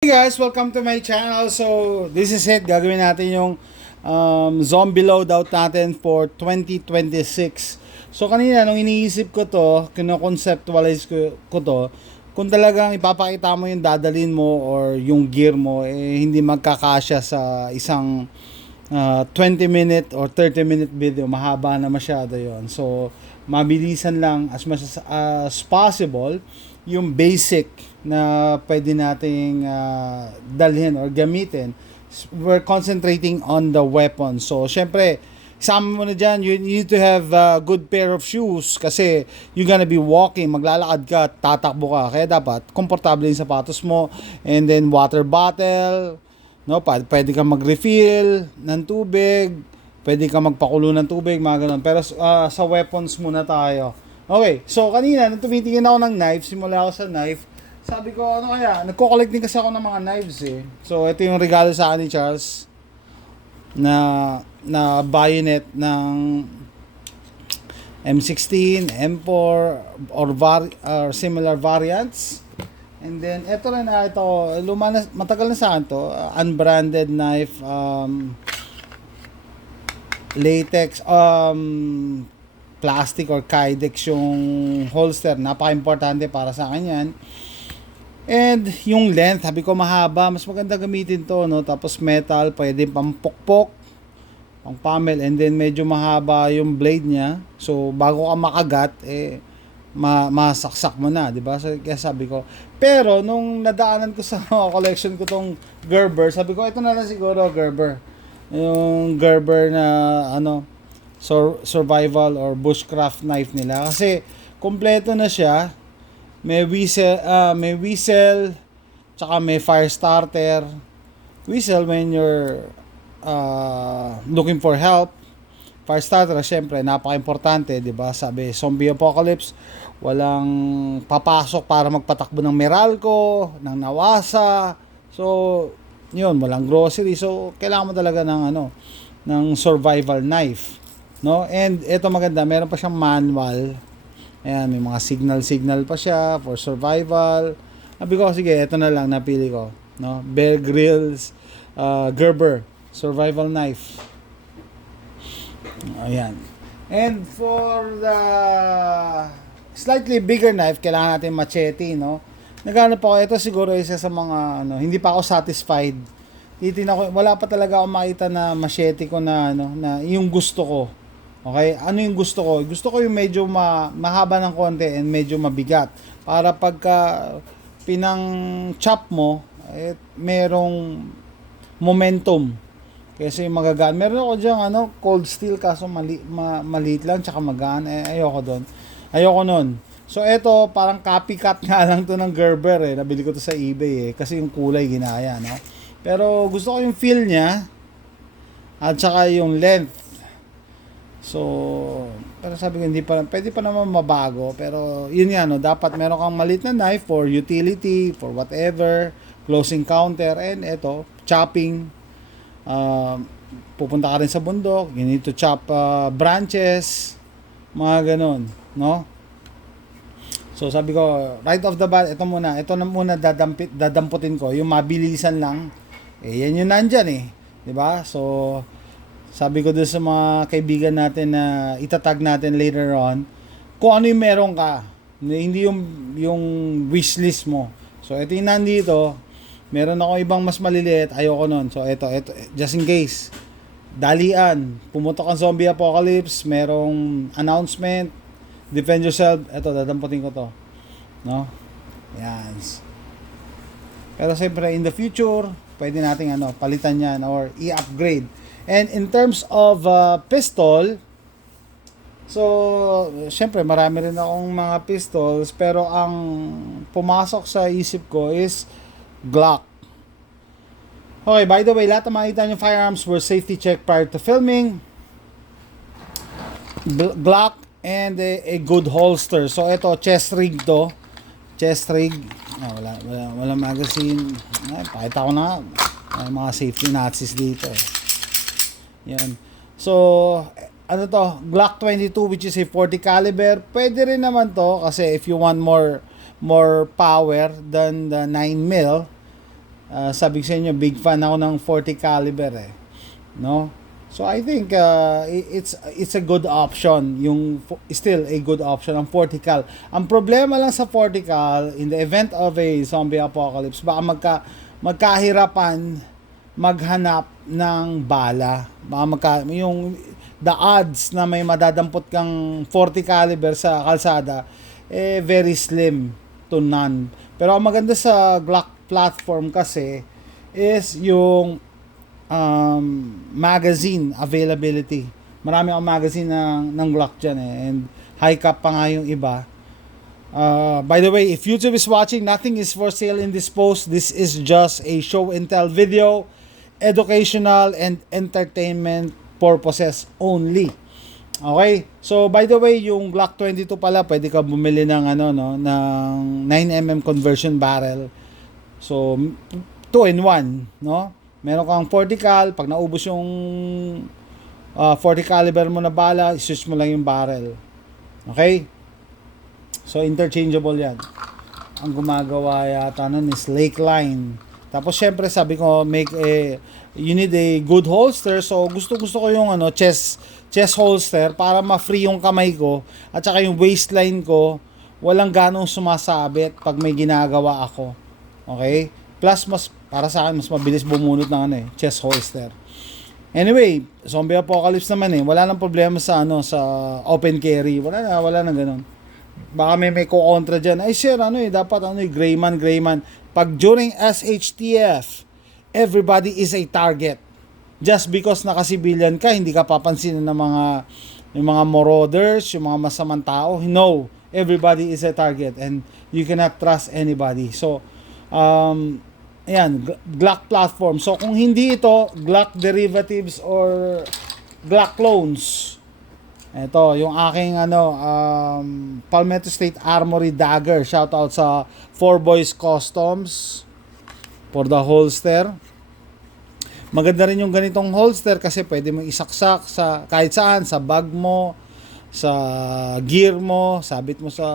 Hey guys, welcome to my channel. So, this is it. Gagawin natin yung zombie loadout natin for 2026. So, kanina nung iniisip ko to, kino-conceptualize ko to, kung talagang ipapakita mo yung dadalin mo or yung gear mo, hindi magkakasya sa isang 20-minute or 30-minute video. Mahaba na masyado yon. So, mabilisan lang as much as possible yung basic na pwede nating dalhin or gamitin. We're concentrating on the weapon. So, syempre, isama mo na dyan, you need to have a good pair of shoes kasi you're gonna be walking, maglalakad ka, tatakbo ka. Kaya dapat, komportable yung sapatos mo. And then, water bottle, no? Pwede kang mag-refill ng tubig, pwede kang magpakulo ng tubig, mga ganun. Pero sa weapons muna tayo. Okay, so kanina, nung tumitingin ako ng knife, simula ako sa knife, sabi ko, ano kaya, nagko-collect din kasi ako ng mga knives eh. So, ito yung regalo sa akin ni Charles na bayonet ng M16, M4, or similar variants. And then, ito rin ito, matagal na sa akin to, unbranded knife, latex, plastic or kydex yung holster. Napaka-importante para sa akin yan. And yung length, sabi ko mahaba, mas maganda gamitin to, no? Tapos metal, pwede pampukpok, pang pummel, and then medyo mahaba yung blade niya. So bago ka makagat, masaksak mo na, di ba? So, kaya sabi ko. Pero nung nadaanan ko sa collection ko tong Gerber, sabi ko ito na lang siguro Gerber. Yung Gerber na survival or bushcraft knife nila kasi kompleto na siya. May whistle, tsaka may fire starter. Whistle when you're looking for help. Fire starter, syempre, napaka-importante, 'di ba? Sabi, zombie apocalypse, walang papasok para magpatakbo ng Meralco, ng Nawasa. So, 'yun, walang grocery. So, kailangan mo talaga ng survival knife, no? And ito maganda, meron pa siyang manual. Ayan, may mga signal pa siya for survival. Sabi ko, sige, ito na lang napili ko, no? Bear Grylls Gerber survival knife. Ayan. And for the slightly bigger knife, kailangan natin machete, no? Naghanap ako, ito siguro isa sa mga hindi pa ako satisfied. Titingnan ko, wala pa talaga akong makita na machete ko na na yung gusto ko. Okay, ano yung gusto ko? Gusto ko yung medyo mahaba ng konti and medyo mabigat. Para pagka pinang-chop mo, merong momentum. Kasi yung magagaan. Meron ako dyan, cold steel, kaso maliit lang, tsaka magaan. Ayoko doon. Ayoko nun. So, eto, parang copycat nga lang to ng Gerber eh. Nabili ko to sa eBay eh. Kasi yung kulay ginaya, no? Pero gusto ko yung feel niya. At saka yung length. So, pero sabi ko pwede pa naman mabago, pero yun nga, dapat meron kang maliit na knife for utility, for whatever, close encounter, and eto, chopping. Pupunta ka rin sa bundok, you need to chop branches, mga ganon, no? So, sabi ko, right off the bat, ito na muna dadamputin ko, yung mabilisan lang, yan yung nandyan eh, di ba? So, sabi ko doon sa mga kaibigan natin na itatag natin later on, kung ano yung meron ka, hindi yung wishlist mo. So, ito yung nandito, meron ako ibang mas maliliit, ayoko nun. So, ito, just in case, dalian, pumunta kang zombie apocalypse, merong announcement, defend yourself, ito, dadamputin ko to. No? Yan. Pero siyempre, in the future, pwede nating palitan yan or i-upgrade. And in terms of pistol, so, syempre, marami rin akong mga pistols, pero ang pumasok sa isip ko is Glock. Okay, by the way, lahat ng makikita nyo firearms were safety check prior to filming. Glock and a good holster. So, ito, chest rig to. Chest rig. Wala magazine. Pakita ko na mga safety Nazis dito eh. Yan. So, Glock 22 which is a 40 caliber. Pwede rin naman to kasi if you want more power than the 9mm, Sabi ko sa inyo, big fan ako ng 40 caliber eh. No? So I think it's a good option, yung still a good option ang 40 cal. Ang problema lang sa 40 cal in the event of a zombie apocalypse, baka magkahirapan maghanap ng bala. Baka yung the odds na may madadampot kang 40 caliber sa kalsada very slim to none. Pero ang maganda sa Glock platform kasi is yung magazine availability. Marami akong magazine ng Glock dyan eh. And high cap pa nga yung iba. By the way, if YouTube is watching, nothing is for sale in this post. This is just a show and tell video, educational and entertainment purposes only. Okay? So, by the way, yung Glock 22 pala, pwede ka bumili ng ng 9mm conversion barrel. So, 2 in 1, no? Meron kang 40 cal, pag naubos yung 40 caliber mo na bala, switch mo lang yung barrel. Okay? So, interchangeable yan. Ang gumagawa yata nun is Lakeline. Tapos, syempre, sabi ko, you need a good holster. So, gusto ko yung chest holster para ma-free yung kamay ko. At saka yung waistline ko, walang ganong sumasabit pag may ginagawa ako. Okay? Plus, para sa akin, mas mabilis bumunot ng chest holster. Anyway, zombie apocalypse naman eh. Wala nang problema sa sa open carry. Wala na ganun. Baka may ko-contra dyan. Ay sir, dapat Greyman. Pag during SHTF, everybody is a target. Just because naka-civilian ka, hindi ka papansinin ng yung mga marauders, yung mga masamang tao. No, everybody is a target and you cannot trust anybody. So, ayan, Glock platform. So, kung hindi ito, Glock derivatives or Glock clones. Ito, yung aking Palmetto State Armory dagger. Shoutout sa 4Boys Customs for the holster. Maganda rin yung ganitong holster kasi pwede mo isaksak sa kahit saan, sa bag mo, sa gear mo, sabit mo sa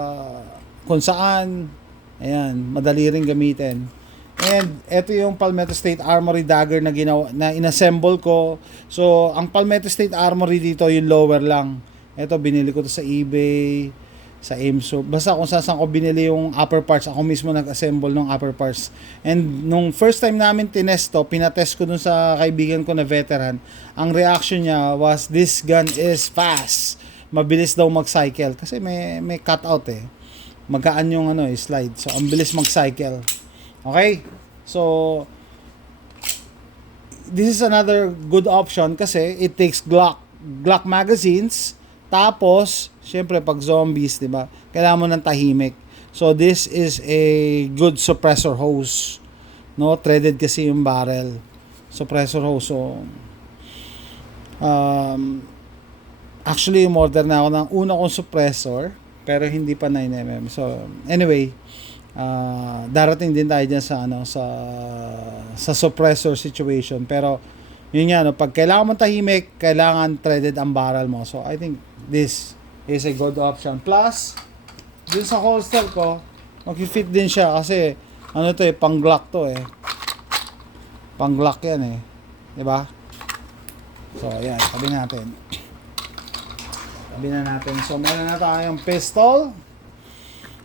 kung saan. Ayan, madali rin gamitin. And ito yung Palmetto State Armory dagger na inassemble ko. So, ang Palmetto State Armory dito yung lower lang. Ito binili ko to sa eBay, sa AIMSO. Basta kung saan ko binili yung upper parts, ako mismo nag-assemble ng upper parts. And nung first time namin tinest to, pinatest ko dun sa kaibigan ko na veteran. Ang reaction niya was, this gun is fast. Mabilis daw mag-cycle kasi may cutout eh. Magaan yung slide. So, ang bilis mag-cycle. Okay? So, this is another good option kasi it takes Glock magazines. Tapos, syempre, pag zombies, diba? Kailangan mo ng tahimik. So, this is a good suppressor hose. No? Threaded kasi yung barrel. Suppressor hose. So, actually, umorder na ako ng una kong suppressor. Pero hindi pa 9mm. So, anyway, darating din tayo dyan sa suppressor situation. Pero, yun nga, pag kailangan mong tahimik, kailangan threaded ang barrel mo. So, I think this is a good option. Plus, dun sa holster ko, mag-fit din siya kasi, pang Glock to eh. Pang Glock yan eh. Diba? So, ayan, sabi natin. Sabi na natin. So, meron na tayong pistol.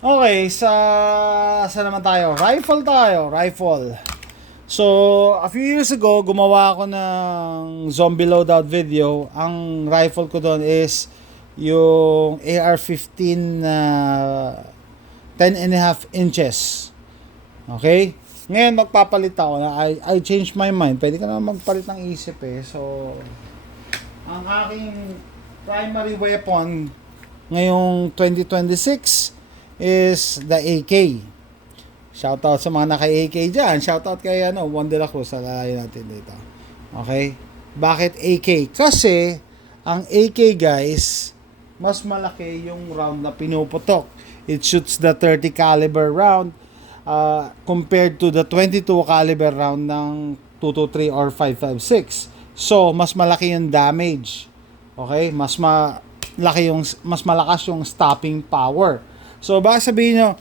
Okay, saan naman tayo? Rifle. So, a few years ago, gumawa ako ng zombie loadout video. Ang rifle ko doon is yung AR-15 na 10.5 inches. Okay? Ngayon, magpapalit ako. I changed my mind. Pwede ka naman magpalit ng isip eh. So, ang aking primary weapon ngayong 2026 is the AK. Shoutout sa mga naka-AK dyan. Shoutout kay Juan de la Cruz. Alalayan natin dito. Okay? Bakit AK? Kasi ang AK guys, mas malaki yung round na pinuputok. It shoots the 30 caliber round compared to the 22 caliber round ng 223 or 556. So, mas malaki yung damage. Okay? Mas malakas yung stopping power. So, baka sabihin nyo,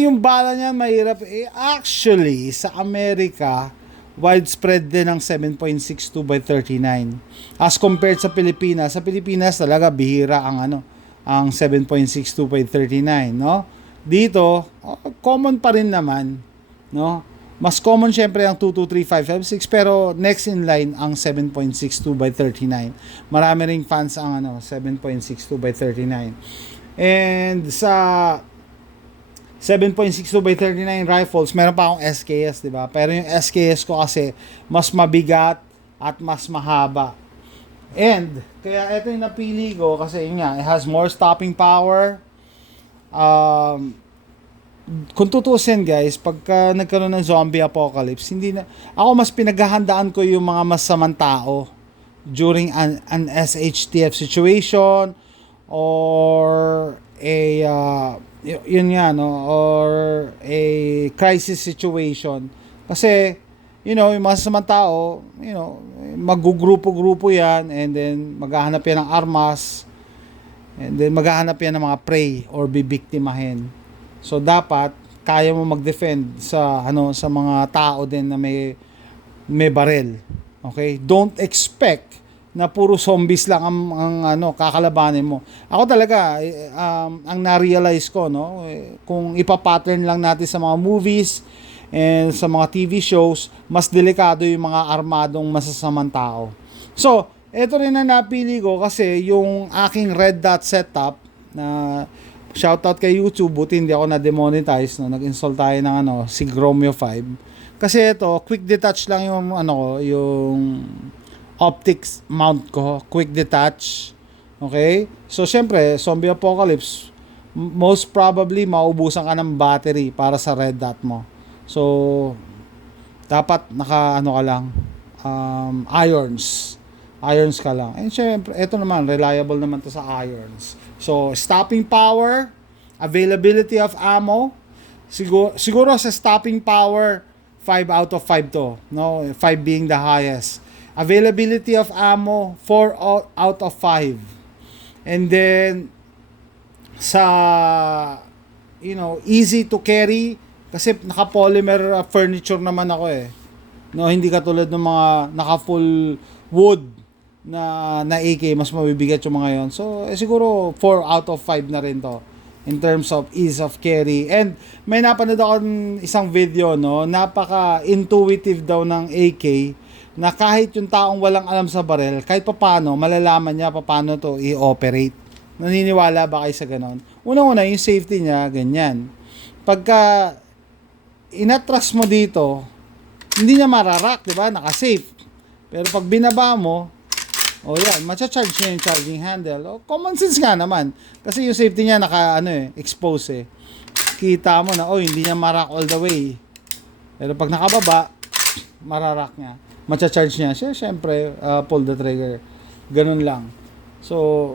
Yung bala niya mahirap. Actually, sa Amerika, widespread din ang 7.62 by 39. As compared sa Pilipinas talaga bihira ang ang 7.62 by 39, no? Dito, common pa rin naman, no? Mas common syempre ang 223.556 pero next in line ang 7.62 by 39. Marami ring fans ang 7.62 by 39. And sa 7.62 by 39 rifles, meron pa akong SKS, di ba? Pero yung SKS ko kasi mas mabigat at mas mahaba. And kaya ito yung napili ko kasi yun nga, it has more stopping power. Kung tutusin guys, pagka nagkaroon ng zombie apocalypse, hindi na ako mas pinaghahandaan ko yung mga masamang tao during an SHTF situation or yun nga no, or a crisis situation. Kasi yung masasamang tao, maggugrupo-grupo yan and then maghahanap yan ng armas and then maghahanap yan ng mga prey or bibiktimahin. So dapat kaya mo mag-defend sa sa mga tao din na may barel. Okay? Don't expect na puro zombies lang ang kakalabanin mo. Ako talaga ang na-realize ko kung ipa-pattern lang natin sa mga movies and sa mga TV shows, mas delikado yung mga armadong masasamang tao. So, ito rin ang napili ko kasi yung aking red dot setup na shoutout kay YouTube, buti hindi ako na-demonetize, nag-install tayo ng Sig Romeo 5. Kasi ito, quick detach lang yung yung optics mount ko, quick detach. Okay? So syempre, zombie apocalypse, most probably maubusan ka ng battery para sa red dot mo. So dapat naka ka lang, irons ka lang. And syempre, ito naman, reliable naman to sa irons. So, stopping power, availability of ammo, siguro sa stopping power, 5 out of 5 to. No? 5 being the highest. Availability of ammo, 4 out of 5. And then, sa, easy to carry, kasi naka-polymer furniture naman ako eh. No, hindi katulad ng mga naka-full wood na AK, mas mabibigat yung mga yon. So, siguro 4 out of 5 na rin to in terms of ease of carry. And may napanood ako isang video, napaka-intuitive daw ng AK na kahit yung taong walang alam sa barel, kahit paano, malalaman niya paano to i-operate. Naniniwala ba kayo sa ganon? Una-una, yung safety niya, ganyan. Pagka inatras mo dito, hindi niya mararak, di ba? Naka-safe. Pero pag binaba mo, yan, macha-charge niya yung charging handle. Common sense nga naman. Kasi yung safety niya expose eh. Kita mo na, hindi niya marak all the way. Pero pag nakababa, mararak niya. Macha-charge niya. Siyempre, pull the trigger. Ganun lang. So,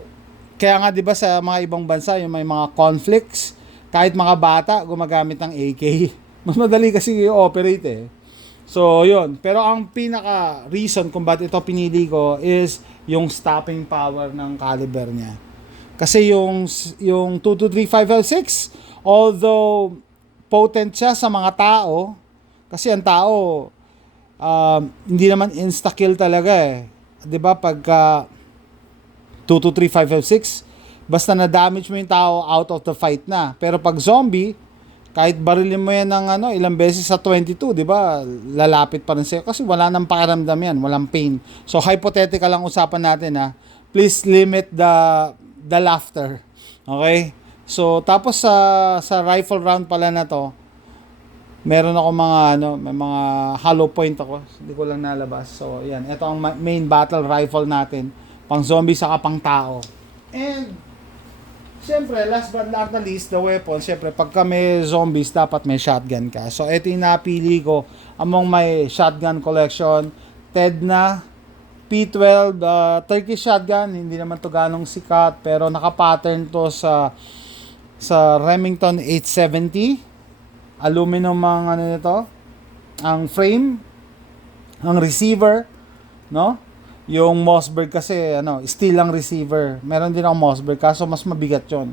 kaya nga 'di ba sa mga ibang bansa, yung may mga conflicts, kahit mga bata gumagamit ng AK. Mas madali kasi i-operate eh. So, yun. Pero ang pinaka reason kung bakit ito pinili ko is yung stopping power ng caliber niya. Kasi yung 223.556, although potent siya sa mga tao, kasi ang tao hindi naman insta-kill talaga eh. 'Di ba pagka 223.556, basta na-damage mo yung tao, out of the fight na. Pero pag zombie, kahit barilin mo yan ng ilang beses sa 22, di ba? Lalapit pa rin sa'yo kasi wala nang pakiramdam yan, walang pain. So hypothetical lang usapan natin Please limit the laughter. Okay? So tapos sa rifle round pala na to, meron ako may mga hollow point ako. Hindi ko lang nalabas. So yan, ito ang main battle rifle natin, pang zombie saka pang tao. And siyempre, last but not the least, the weapon. Siyempre, pagka may zombies, dapat may shotgun ka. So, ito yung napili ko among my shotgun collection. TEDNA P12 Turkish shotgun. Hindi naman to ganong sikat, pero nakapattern to sa Remington 870. Aluminum ang nito. Ang frame, ang receiver, no? Yung Mossberg kasi steel lang receiver. Meron din ako Mossberg kaso mas mabigat 'yon.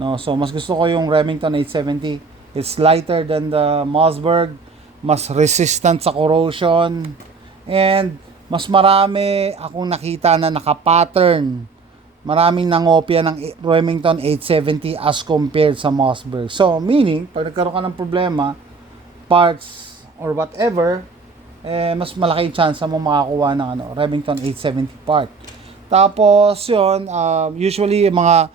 No, so mas gusto ko yung Remington 870. It's lighter than the Mossberg, mas resistant sa corrosion, and mas marami akong nakita na naka-pattern. Maraming nangopya ng Remington 870 as compared sa Mossberg. So, meaning, pag nagkaroon ka ng problema, parts or whatever, mas malaki chance mo makakuha ng Remington 870 part. Tapos, yun, usually, mga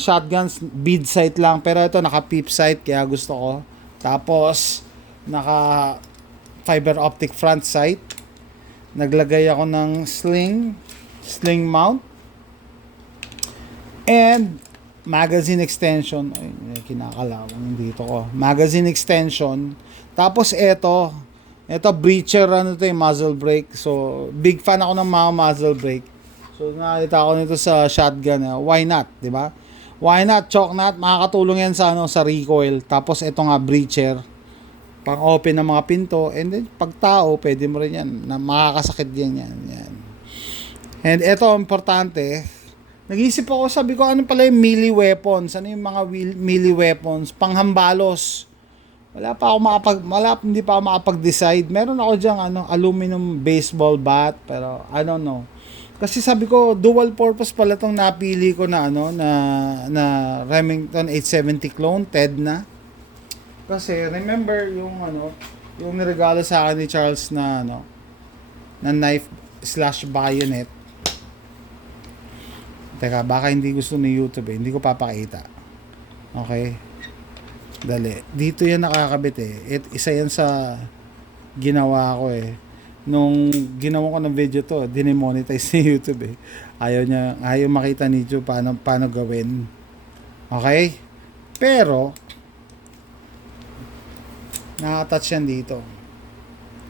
shotguns, bead sight lang. Pero ito, naka-peep sight, kaya gusto ko. Tapos, naka fiber optic front sight. Naglagay ako ng sling mount. And, magazine extension. Ay, kinakalawang dito ko. Magazine extension. Tapos, ito breacher, muzzle brake. So, big fan ako ng mga muzzle brake. So, nakita ko nito sa shotgun. Why not, di ba? Why not? Choke nut, makakatulong yan sa recoil. Tapos, ito nga, breacher. Pang open ng mga pinto. And then, pag tao, pwede mo rin yan. Na makakasakit yan. And ito, importante. Nag-iisip ako, sabi ko, ano pala yung melee weapons? Ano yung mga melee weapons? Panghambalos. Hindi pa ako makapag-decide. Meron ako dyan, aluminum baseball bat. Pero, I don't know. Kasi sabi ko, dual purpose pala tong napili ko na na Remington 870 clone, TED na. Kasi remember yung niregalo sa akin ni Charles na na knife / bayonet. Teka, baka hindi gusto ni YouTube hindi ko papakita. Okay? Dali. Dito yan nakakabit isa yan sa ginawa ko nung ginawa ko ng video to, dinemonetize ni YouTube ayaw makita ni YouTube paano gawin. Okay? Pero na-attach yan dito.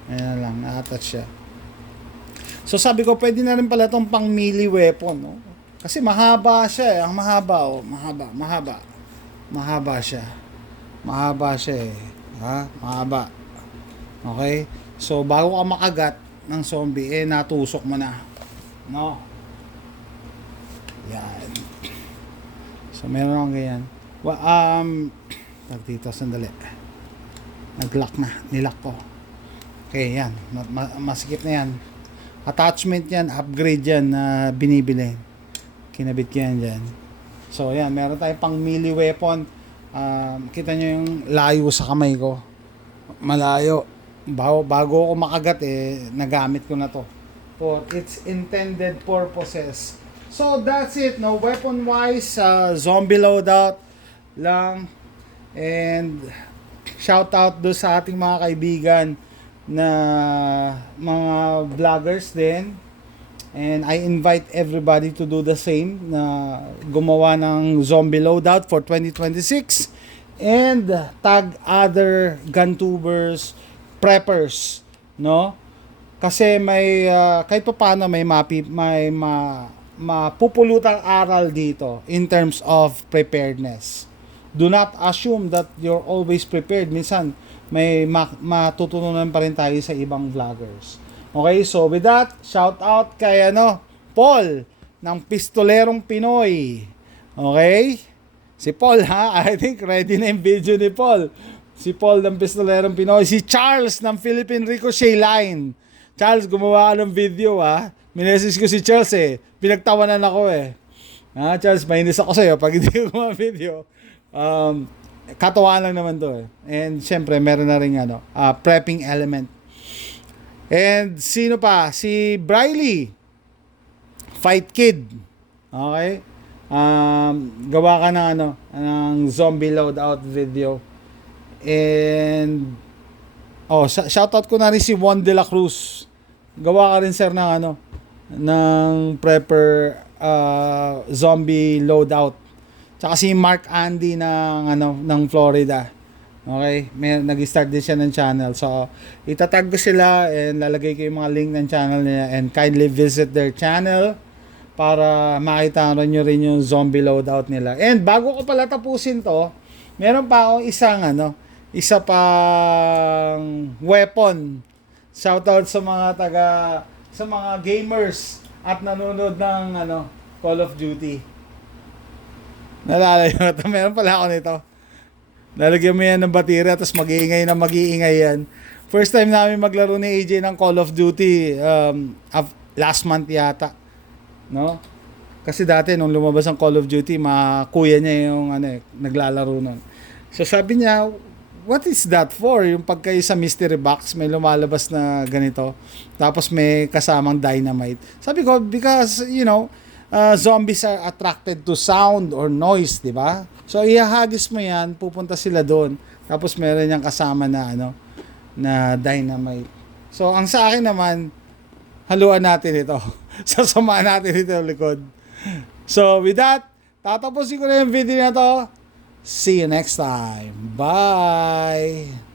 Ayan lang, na-attach siya. So sabi ko, pwede na rin pala tong pang melee weapon, no? Kasi mahaba siya ang mahaba, mahaba siya. Mahaba siya mahaba. Okay? So, bago ka makagat ng zombie, natusok mo na. No? Yan. So, meron akong ganyan. Dito, sandali. Nag-lock na. Nilock ko. Okay, yan. Masikip na yan. Attachment yan, upgrade yan na binibili. Kinabit ko yan dyan. So, yan. Meron tayong pang melee weapon. Kita nyo yung layo sa kamay ko. Malayo. Bago ako makagat nagamit ko na to for its intended purposes. So that's it, no? Weapon wise, zombie loadout lang. And shout out do sa ating mga kaibigan na mga vloggers din. And I invite everybody to do the same, na gumawa ng zombie loadout for 2026 and tag other gun tubers, preppers, no? Kasi may kahit paano may mapupulutang aral dito in terms of preparedness. Do not assume that you're always prepared. Minsan may matututunan pa rin tayo sa ibang vloggers. Okay, so with that, shout out kay Paul ng Pistolerong Pinoy. Okay? Si Paul I think ready na yung video ni Paul. Si Paul ng Pistolerong Pinoy. Si Charles ng Philippine Ricochet Line. Charles, gumawa ka ng video Minessage ko si Charles Pinagtawanan ako Charles, mainis ako sa'yo pag hindi ko gumawa video. Katawaan lang naman to And syempre, meron na rin prepping element. And sino pa? Si Briley. Fight Kid. Okay? Gawa ka ng zombie loadout video. And shoutout ko na rin si Juan de la Cruz. Gawa ka rin sir ng prepper zombie loadout. Tsaka si Mark Andy ng Florida. Okay, nag-start din siya ng channel. So itatag ko sila and lalagay ko yung mga link ng channel nila, and kindly visit their channel para makita nyo rin yung zombie loadout nila. And bago ko pala tapusin to, meron pa akong isa pang weapon. Shoutout sa mga gamers at nanonood ng Call of Duty. Nalala nyo ito, meron pala ako nito. Lalagyan mo yan ng baterya, tapos mag-iingay na mag-iingay yan. First time namin maglaro ni AJ ng Call of Duty, last month yata. No? Kasi dati, nung lumabas ang Call of Duty, mga kuya niya yung naglalaro nun. So sabi niya, what is that for? Yung pagkayo sa mystery box, may lumalabas na ganito. Tapos may kasamang dynamite. Sabi ko, because, zombies are attracted to sound or noise, di ba? So, ihahagis mo yan, pupunta sila doon. Tapos meron yung kasama na, na dynamite. So, ang sa akin naman, haluan natin ito. Sasamaan natin ito likod. So, with that, tatapusin ko na yung video na to. See you next time. Bye!